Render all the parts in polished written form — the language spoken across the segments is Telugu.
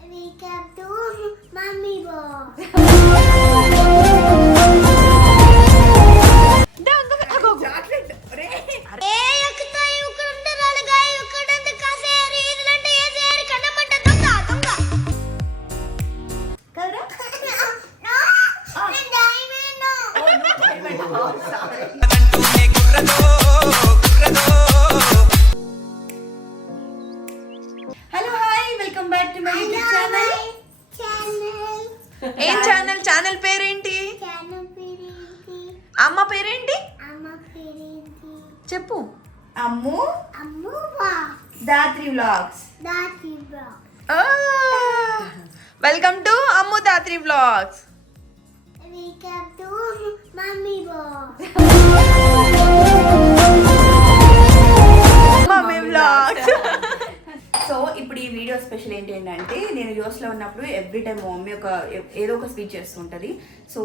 Recap to Mommy Box. Chocolate రే hello hi welcome back to my YouTube channel. ఏం ఛానల్? ఛానల్ పేరేంటి? అమ్మ పేరేంటి చెప్పు. Ammu Dhatri vlogs. Welcome to Ammu Dhatri vlogs. Recap to Mommy Box. Mummy vlogs. So ఇప్పుడు ఈ వీడియో స్పెషల్ ఏంటి అంటే, నేను యూఎస్లో ఉన్నప్పుడు ఎవ్రీ టైం మా మమ్మీ ఏదో ఒక స్వీట్ చేస్తూ ఉంటుంది. సో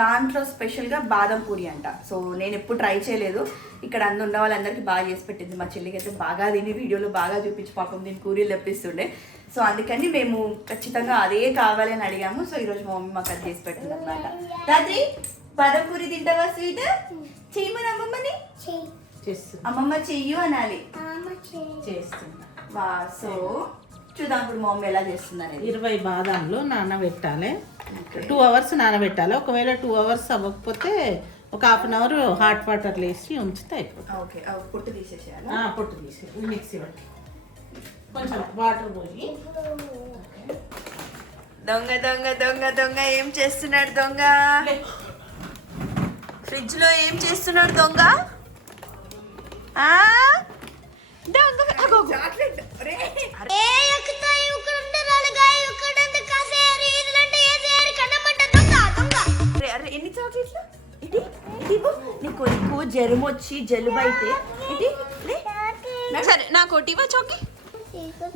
దాంట్లో స్పెషల్గా బాదం పూరి అంట. సో నేను ఎప్పుడు ట్రై చేయలేదు. ఇక్కడ ఉన్న వాళ్ళందరికీ బాగా చేసి పెట్టింది. మా చెల్లికి అయితే బాగా తిని వీడియోలో బాగా చూపించి పాపం దీని పూరీలు తెప్పిస్తుండే. సో అందుకని మేము ఖచ్చితంగా అదే కావాలి అని అడిగాము. సో ఈరోజు మా మమ్మీ మాకు అది చేసి పెట్టింది అనమాట. రాత్రి బాదం పూరి తింటావా స్వీట్? చెయ్యమని అమ్మమ్మని. అమ్మమ్మ చెయ్యు అనాలి. చేస్తున్నా. వా సో చూద్దాం ఇప్పుడు మా మమ్మీ ఎలా చేస్తుంది అనేది. 20 బాదాంలు నానబెట్టాలి. 2 అవర్స్ నానబెట్టాలి. ఒకవేళ 2 అవర్స్ అవ్వకపోతే ఒక హాఫ్ అన్ అవర్ హాట్ వాటర్లో వేసి ఉంచితే అయిపోతుంది. ఓకే పొట్టు తీసేసేయాలి. పొట్టు తీసి మిక్సీ పట్టి కొంచెం వాటర్ పోయి. దొంగ దొంగ దొంగ దొంగ ఏం చేస్తున్నాడు దొంగ? ఫ్రిడ్జ్ లో ఏం చేస్తున్నాడు దొంగ? ఎన్ని చాక్లెట్లు? నీకు నీకు జ్వరం వచ్చి జలుబు అయితే సరే నాకు ఒకటివా చాకీ.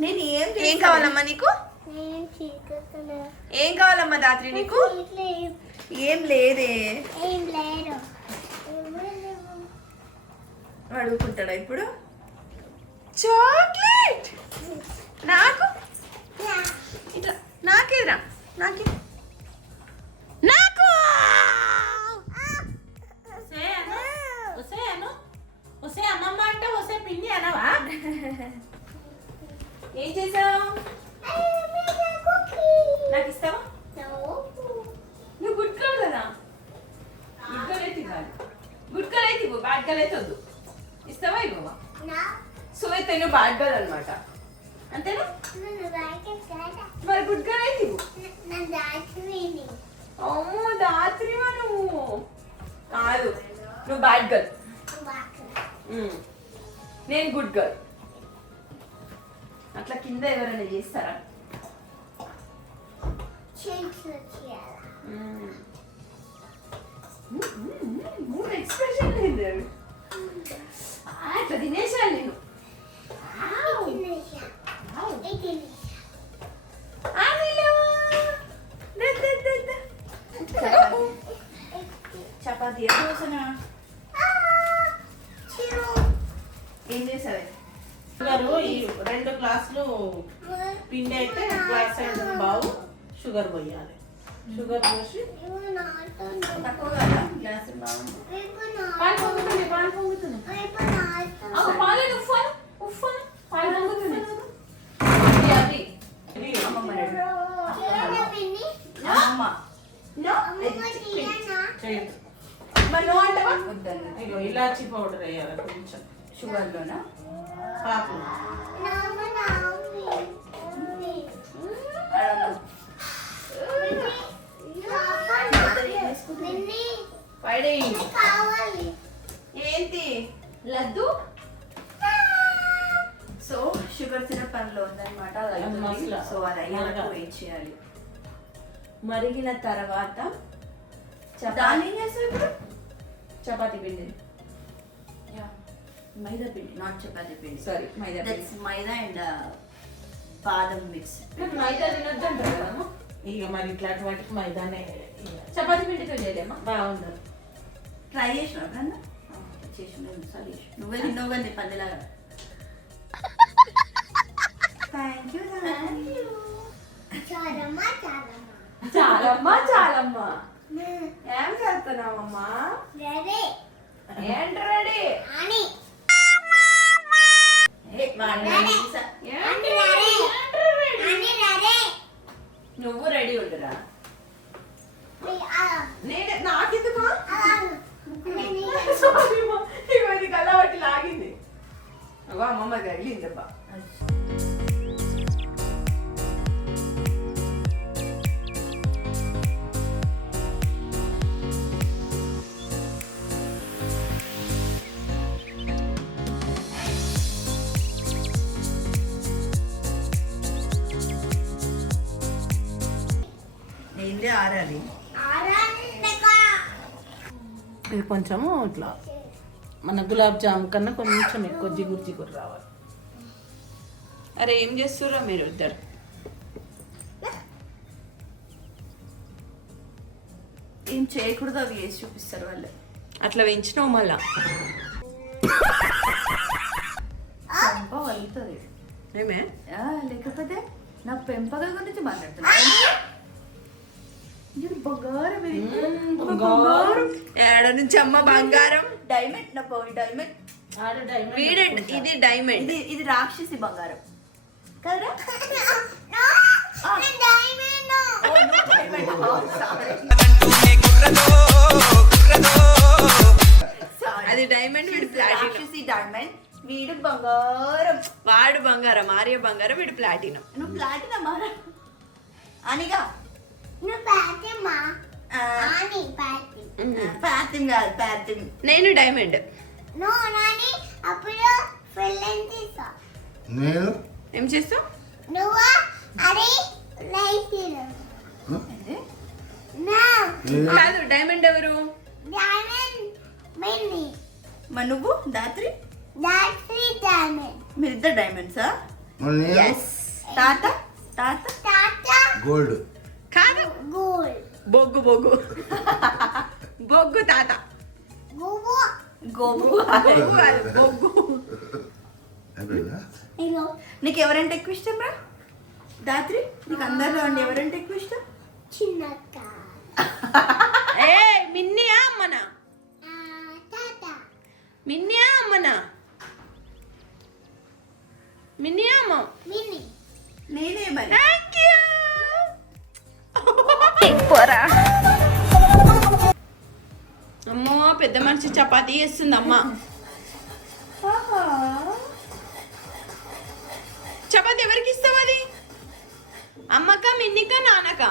నేను ఏం కావాలమ్మా నీకు? ఏం కావాలమ్మా దాత్రి నీకు? ఏం లేదే. అడుగుకుంటాడా ఇప్పుడు? చాక్లెట్ నాకు ఇట్లా నాకేరా నాకే నాకు అమ్మమ్మ అంటే వసే పిన్ని అనవా? ఏం చేసావు? నాకు ఇస్తావా? నువ్వు గుడ్ గర్ల్ కదా. గుడ్ గర్ల్ అయితే ఇవ్వాలి. గుడ్ గర్ల్ అయితే ఇవ్వు, బ్యాడ్ గర్ల్ అయితే వద్దు. ఇస్తావా ఇవ్వవా? సో అయితే నువ్వు బ్యాడ్ గర్ల్ అనమాట అంతేనా? మరి గుడ్ గర్ల్ అయితే ఇవ్వు. అమ్మో దాత్రివా నువ్వు? కాదు, నువ్వు బ్యాడ్ గర్ల్, నేను గుడ్ గర్ల్. అట్లా కింద ఎవరైనా చేస్తారా? మూడు ఎక్స్ప్రెషన్ లేదు. అట్లా తినేసాను నేను. చపాతీ దోసనా? ఏం చేసావే? షుగర్ ఈ 2 గ్లాసులు పిండి అయితే గ్లాస్ బావు షుగర్ పోయాలి. షుగర్ పోసి తక్కువ కదా గ్లాసు బాగుంది. పాలు పొంగుతుంది, పాలు పొంగుతుంది. పాలు ఉఫ్ఫాను ఉఫ్ఫాను పాలు పొంగుతుంది. అది అమ్మమ్మ మరి నువ్వు అంటావా? వద్దండి. ఇలాచీ పౌడర్ వేయాలి కొంచెం షుగర్లోనా? పాకు ఏంటి లడ్డు? సో షుగర్ సిరప్ పనిలో ఉందన్నమాట. సో అది అయ్యేందుకు వెయిట్ చేయాలి. మరిగిన తర్వాత దాన్ని ఏం చేస్తావు ఇప్పుడు? చపాతీ పిండి, మైదా పిండి, నాట్ చపాతీ పిండి. Sorry maida. That's maida and బాదం మిక్స్. మైదా తినొద్దు అంటారు కదా. ఇక మరి ఇట్లాంటి వాటికి మైదానే. చపాతీ పిండితో చేయలేమా? బాగుండదు. ట్రై చేసినా ఎప్పుడన్నా? చేసిన నువ్వే తిన్నావు కానీ పందిలాగా. Thank you. కాదమ్మా, ఏం చేస్తున్నావమ్మా? రెడీ ఏంటి రెడీ? అని నువ్వు రెడీ ఉండురా. నాకెందుకు ఇది కల్లా పట్టి లాగింది. అవ్వ అమ్మమ్మ తగిలిందబ్బా. ఏంటి ఆరాలి? ఇది కొంచెము ఇట్లా మన గులాబ్ జామ్ కన్నా కొంచెం ఎక్కువ జిగురు జిగురు రావాలి. అరే ఏం చేస్తుర్రా మీరు ఇద్దరు? ఏం చేయకూడదు అవి వేసి చూపిస్తారు వాళ్ళు. అట్లా పెంచినావు మళ్ళా పెంప వలుతుంది. ఏమే లేకపోతే నా పెంపకం గురించి మాట్లాడుతున్నా. ఇది బంగారం, ఇది బంగారం. ఏడ నుంచి అమ్మ బంగారం. డైమండ్ నా పోయి డైమండ్. వీడ ఇది డైమండ్. ఇది రాక్షసి బంగారం కదా? అది డైమండ్, వీడు ప్లాటినం. రాక్షసి డైమండ్, వీడు బంగారం. వాడు బంగారం, ఆర్య బంగారం, వీడు ప్లాటినం. నువ్వు ప్లాటినం మారా అనిగా. నువ్వు ప్యాటిమా అని ప్యాటి ప్యాతిం కాదు, ప్యాతిం. నేను డైమండ్. నువ్వు నాని అప్పుడు ఫిల్లింగ్ తీసా. నేను ఏం చేస్తావు? నువ్వు అది లైట్ నా కాదు, డైమండ్ ఎవరు? డైమండ్ మిన్ని మరి నువ్వు దాత్రి? దాట్రీ డైమండ్ మీరిద్దరు డైమండ్సా? మరి నేను తాత తాత టాటా గోల్డ్. కాదు, గోల్డ్ బొగ్గు బొగ్గు బొగ్గు తాత. గువ్వ గోబు. బొగ్గు కాదు, బొగ్గు. అయిపోయిందా? ఇగో నీకు ఎవరంటే ఎక్కువ ఇష్టం రా దాత్రి? నీకు అందరిలో ఉండి ఎవరంటే ఎక్కువ ఇష్టం? చిన్నక్క ఏ మిన్నియా అమ్మనా? టాటా మిన్నియా అమ్మనా? మిన్నియా అమ్మ? మిన్ని నేనే మరి. Thank you. అమ్మో పెద్ద మనిషి చపాతీ చేస్తుంది అమ్మ. చపాతీ ఎవరికి ఇస్తావు? అది అమ్మక, మిన్నిక, నాన్నక?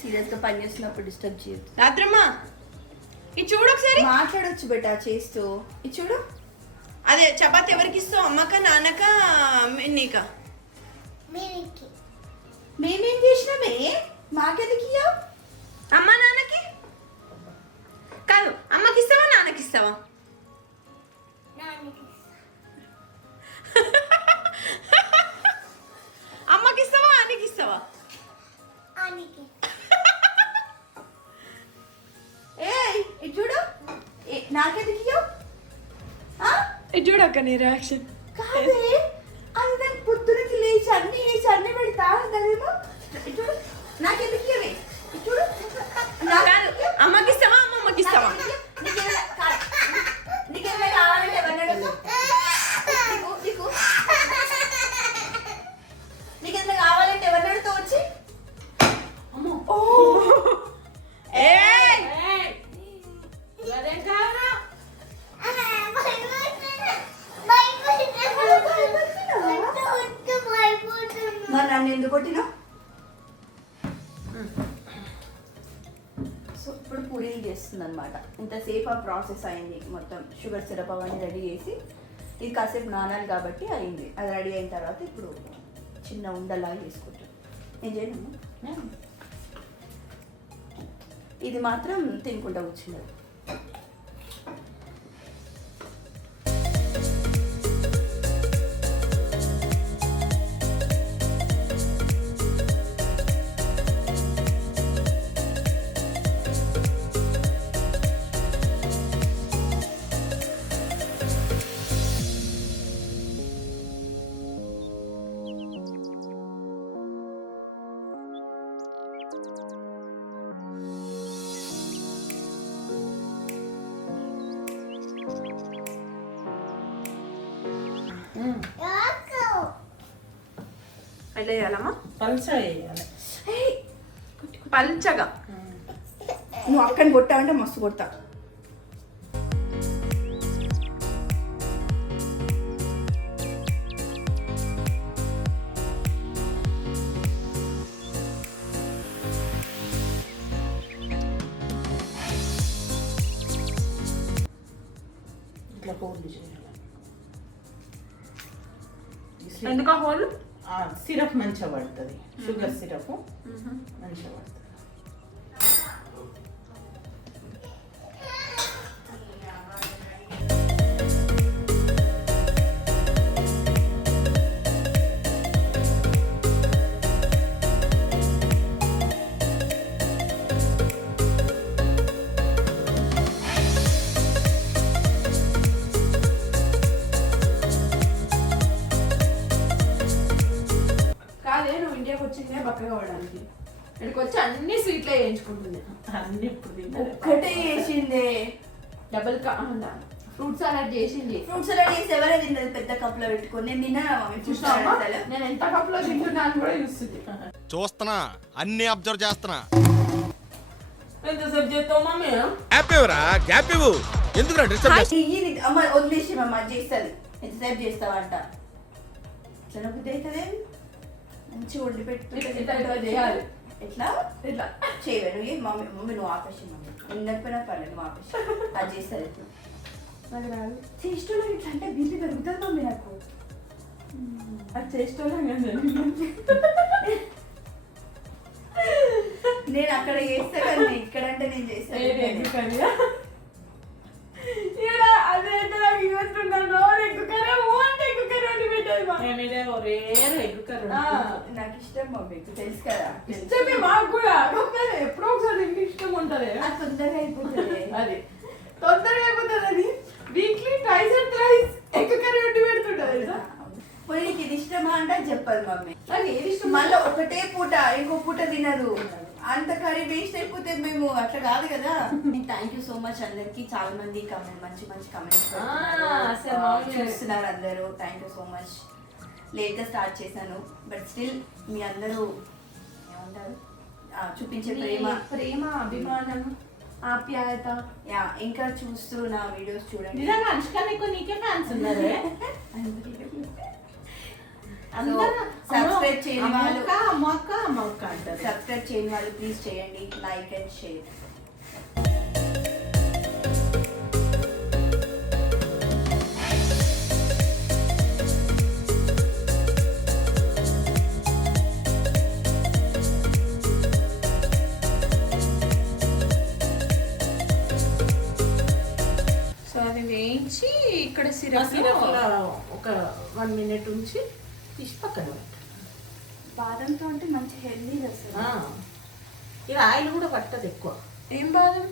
సీరియస్ గా పని చేస్తున్నప్పుడు డిస్టర్బ్ చేయొద్దు. రాత్రమ్మా ఇది చూడు ఒకసారి. మాట్లాడొచ్చు బెటా చేస్తూ. ఇది చూడు. అదే చపాతీ ఎవరికి ఇస్తావు? అమ్మక, నాన్నక, మిన్నిక? మినికి మేమేం చేసినామే? మాకెందుకు ఇయ్యావు? అమ్మ నాన్నకి కాదు, అమ్మకి ఇస్తావా నాన్నకి ఇస్తావా? నానికి అమ్మకి ఇస్తావా అన్నకి ఇస్తావా? అనికి ఏయ్ ఇది చూడు. నాకెందుకు ఇయ్యావు? ఇది చూడక్క నీ రియాక్షన్. కాదే, అది దాని పొద్దునకి లేచి అన్ని వేసి అన్ని పెడతా కదేమో. ఇది చూడు. నాకెందుకు ఇయ్యవే? ఇది చూడు. కాదు, అమ్మకి ఇస్తావా అమ్మమ్మకి ఇస్తావా? నీకేమైనా కావాలంటే ఎవరిని అడుగు? నీకేమైనా కావాలంటే ఎవరిని అడుగుతావు వచ్చి? అమ్మో. ఏయ్ మరి నన్ను ఎందుకు కొట్టినావు? సో ఇప్పుడు పూరీలు చేస్తుంది అనమాట. ఇంతసేపు ఆ ప్రాసెస్ అయింది. మొత్తం షుగర్ సిరప్ అవన్నీ రెడీ చేసి ఇది కాసేపు నానాలి కాబట్టి అయింది. అది రెడీ అయిన తర్వాత ఇప్పుడు చిన్న ఉండలాగా చేసుకుంటాం. ఏం చేయను. ఇది మాత్రం తినుకుంటా కూర్చున్నది. ఎలా వేయాలమ్మా? పల్చ వేయాలి. పల్చగా. నువ్వు అక్కని కొట్టావంటే మస్తు కొడతా. ఇట్లా హోల్డ్ చేయాలి. ఎందుకు హోల్? సిరప్ మంచిగా పడుతుంది, షుగర్ సిరప్ మంచిగా పడుతుంది. కాదే, నువ్వు ఇండియాకి వచ్చిందే బక్కగా అవడానికి. ఇక్కడికి వచ్చి అన్ని స్వీట్లే వేయించుకుంటుంది. అన్ని ఇప్పుడు తిన్నాను. ఒక్కటే చేసిందే. డబుల్ ఫ్రూట్ సలాడ్ చేసింది. ఫ్రూట్స్ అలా చేసి ఎవరే తిన్నది పెద్ద కప్ లో పెట్టుకొని. నేను తిన్నా మమ్మీ. చూసావా? నేను ఎంత కప్లో తింటున్నాను కూడా చూస్తుంది. చూస్తున్నా, అన్ని అబ్జర్వ్ చేస్తున్నా. ఎంతసేపు చేస్తావు మమ్మీ? గ్యాప్ ఇవ్వరా, గ్యాప్ ఇవ్వు. ఎందుకు అమ్మ వదిలేసి మమ్మ అది చేస్తుంది. ఎంతసేపు చేస్తావంట. ఇట్లా బుద్ధి అవుతుంది. మంచిగా వండి ఇట్లా చేయాలి. ఎట్లా ఇట్లా చేయను. మమ్మీ మమ్మీ నువ్వు ఆపేసి మమ్మీ ఉండకపోయినా పర్లేదు, నువ్వు ఆపేసి అది చేస్తారు. ఎట్లా నాకు రాదు. చేష్టలో ఇట్లా అంటే బీపీ పెరుగుతుంది మమ్మీ నాకు. అది చేస్తాను. నేను అక్కడ చేస్తే కానీ ఇక్కడ అంటే నేను చేస్తాను. నాకు ఇష్టం మమ్మీ, తెలుసు కదా. ఇష్టమే మాకు కూడా. ఎప్పుడో ఒకసారి ఇష్టం ఉంటుంది. అది తొందరగా అయిపోతుంది. అది తొందరగా అయిపోతుంది. అది weekly twice and thrice egg curry వండి పెడుతుంటది. పోయి నీకు ఇది ఇష్టమా అంటే అది చెప్పదు మమ్మీ. నాకు ఏది ఇష్టం? మళ్ళీ ఒకటే పూట ఇంకో పూట తినదు. అంత కర్రీ వేస్ట్ అయిపోతే మేము అట్లా కాదు కదా. థ్యాంక్ యూ సో మచ్ అందరికి. చాలా మంది మంచి మంచి కమెంట్స్ చూస్తున్నారు అందరూ. Thank you so much. లేట్గా స్టార్ట్ చేశాను బట్ స్టిల్ మీ అందరూ ఏమంటారు చూపించే ప్రేమ అభిమానం ఆప్యాయత. యా ఇంకా చూస్తూ నా వీడియోస్ చూడండి. నిజంగా అనుష్క నీకు నీకే ఫ్యాన్స్ ఉన్నారే. సబ్స్క్రైబ్ చేయని వాళ్ళు అమ్మక్క అంటారు. సబ్స్క్రైబ్ చేయని వాళ్ళు ప్లీజ్ చేయండి, లైక్ అండ్ షేర్. సో అది వేయించి ఇక్కడ సిరప్ సిరప్ ఒక 1 minute ఉంచి తీసి పక్కన పెట్టు. బాదంతో అంటే మంచి హెల్దీ వస్తుంది. ఇది ఆయిల్ కూడా పట్టదు ఎక్కువ. ఏం బాదం?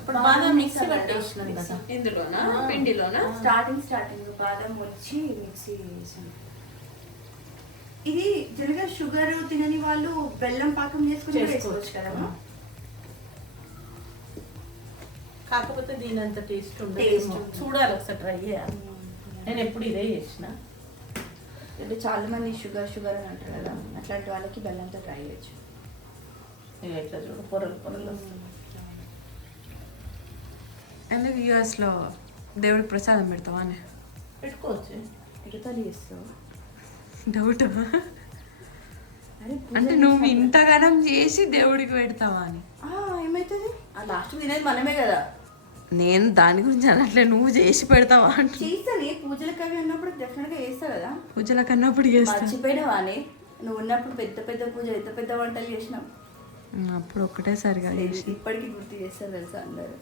ఇప్పుడు బాదం మిక్సీ పట్టేసినాం కదా. ఇందులోనా పిండిలోనా? స్టార్టింగ్ బాదం వచ్చి మిక్సీ వేసాను. ఇది జనరల్గా షుగర్ తినని వాళ్ళు బెల్లం పాకం చేసుకుని వేసుకోవచ్చు కదా. కాకపోతే దీని అంత టేస్ట్ ఉండదు. చూడాలి, ఒకసారి ట్రై చేయాలి. నేను ఎప్పుడు ఇదే చేసిన. అంటే చాలా మంది షుగర్ అని అంటారు కదా, అట్లాంటి వాళ్ళకి బెల్లంతో ట్రై చేయొచ్చు. ఇట్లా చూడు, పొరలు పొరలు వస్తుంది. ఎందుకు యూఎస్లో దేవుడికి ప్రసాదం పెడతావా అని పెట్టుకోవచ్చు. ఎగతాళి చేస్తావు. డౌట్. అరే అంటే నువ్వు ఇంతగానం చేసి దేవుడికి పెడతావా అని. ఏమవుతుంది? లాస్ట్ తినేది మనమే కదా. నేను దాని గురించి అనట్లే, నువ్వు చేసి పెడతావా అంటే. చేస్తాను పూజలకు అవి అన్నప్పుడు డెఫినెట్గా చేస్తా కదా. పూజల కన్నప్పుడు చేస్తా. మర్చిపోయినావా అని? నువ్వు ఉన్నప్పుడు పెద్ద పెద్ద పూజ, పెద్ద పెద్ద వంటలు చేసినాం. అప్పుడు ఒక్కటేసారిగా చేసి ఇప్పటికీ గుర్తు చేస్తారు తెలుసా అందరు.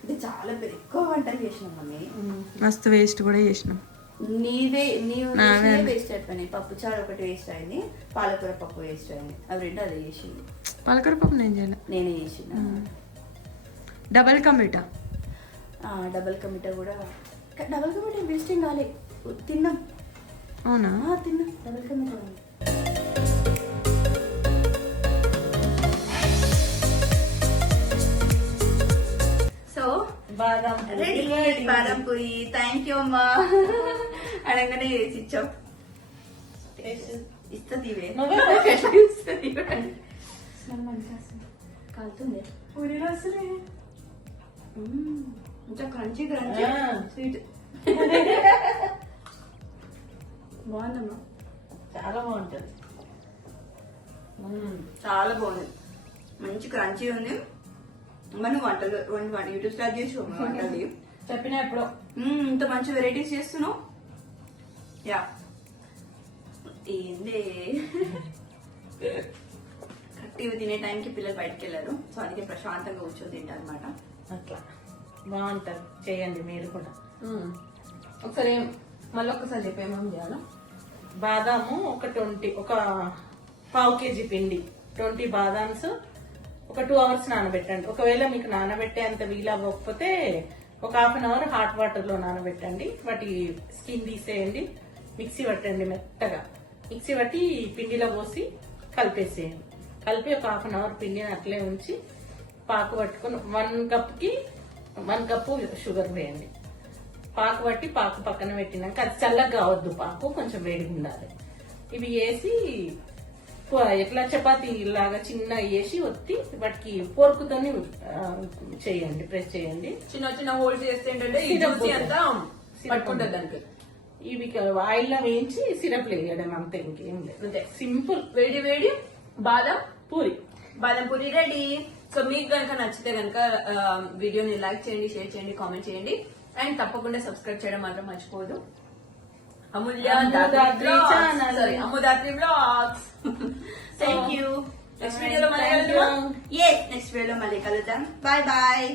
అంటే చాలా ఎక్కువ వంటలు చేసినాం మమ్మీ. మస్తు వేస్ట్ కూడా చేసినాం. నీవు వేస్ట్ అయిపోయినాయి. పప్పు చారు ఒకటి వేస్ట్ అయింది, పాలకూర పప్పు వేస్ట్ అయింది. అవి రెండు అదే చేసింది. పాలకూర పప్పు నేను చేయలే, నేనే చేసిన. డబల్ కమిటా. డబల్ కమిటా కూడా. డబల్ కమిటా వేస్ట్ ఏం కాలే, తిన్నాం. అవునా? తిన్నాం డబల్ కమిటా. సో రెడీ బాదం పూరి. థ్యాంక్ యూ అమ్మా. అడగనే చేసి ఇచ్చావు. ఇస్తుంది ఇవే నువ్వే స్మెల్ మంచిగా వస్తుంది. కాలుతుంది. పూరీలు వస్తున్నాయి. ఇంకా క్రంచీ క్రంచీ స్వీట్. బాగుందమ్మా, చాలా బాగుంటది. చాలా బాగుంది. మంచి క్రంచీ ఉంది. మనం వంటలు యూట్యూబ్ స్టార్ట్ చేసి వంటలు చెప్పిన ఎప్పుడో ఇంత మంచి వెరైటీస్ చేస్తున్నావు. యా ఏంది కరెక్ట్గా తినే టైంకి పిల్లలు బయటకు వెళ్ళారు. సో అందుకే ప్రశాంతంగా కూర్చొని తింటారు అనమాట. అట్లా బాగుంటది, చేయండి మీరు కూడా. ఒకసారి మళ్ళీ ఒక్కసారి చెప్పేమేం చేయాలి. బాదాము ఒక 20, ఒక పావు కేజీ పిండి, 20 బాదామ్స్ ఒక 2 hours నానబెట్టండి. ఒకవేళ మీకు నానబెట్టే అంత వీలవ్వకపోతే ఒక 1/2 hour హాట్ వాటర్ లో నానబెట్టండి. వాటి స్కిన్ తీసేయండి, మిక్సీ పట్టండి మెత్తగా. మిక్సీ పట్టి పిండిలో పోసి కలిపేసేయండి. కలిపి ఒక 1/2 hour పిండిని అట్లే ఉంచి పాకు పట్టుకుని 1 కప్కి 1 కప్పు షుగర్ వేయండి. పాకు పట్టి పాకు పక్కన పెట్టినాక అది చల్లగా కావద్దు, పాకు కొంచెం వేడిగా ఉండాలి. ఇవి వేసి ఎట్లా చపాతీ లాగా చిన్న వేసి ఒత్తి వాటికి పోర్కుతో చేయండి, ప్రెస్ చేయండి. చిన్న చిన్న హోల్స్ చేస్తే ఏంటంటే ఈ జ్యూసీ అంతా పట్టుకుంటుంది దానికి. ఇవి ఆయిల్ లో వేయించి సిరప్ వేయడం అంతే, ఇంకేం లేదు. అంతే. సింపుల్ వేడి వేడి బాదం పూరి. బాదం పూరి రెడీ. సో మీకు కనుక నచ్చితే కనుక వీడియోని లైక్ చేయండి, షేర్ చేయండి, కామెంట్ చేయండి అండ్ తప్పకుండా సబ్స్క్రైబ్ చేయడం మాత్రం మర్చిపోదు. Ammudhatri channel. Ammudhatri blogs. Thank you. Next వీడియోలో మళ్ళీ Thank you. కలుద్దాం. నెక్స్ట్ వీడియోలో మళ్ళీ కలుద్దాం. Bye bye.